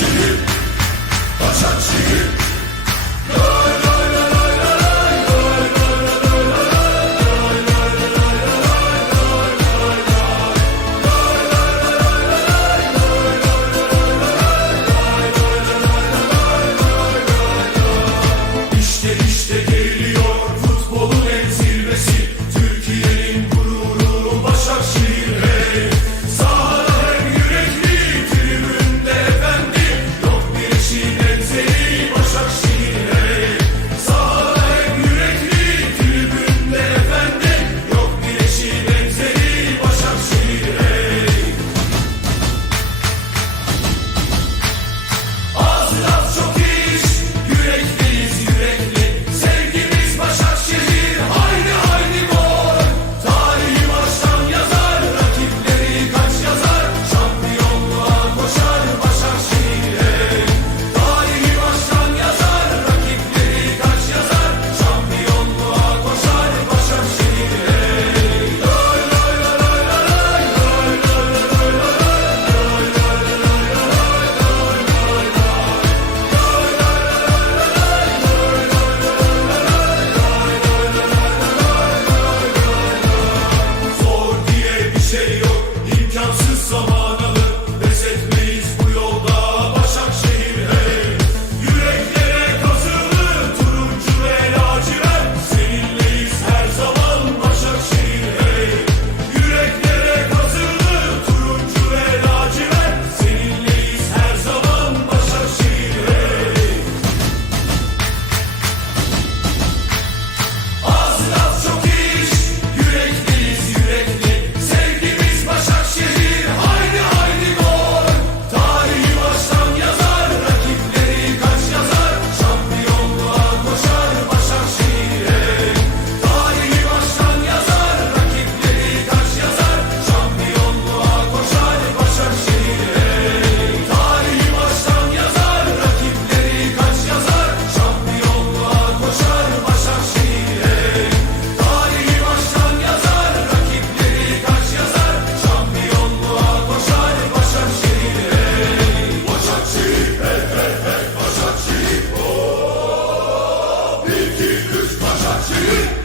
şehir, Başakşehir. Lay lay lay İşte işte geliyor futbolun en. Abacaxi!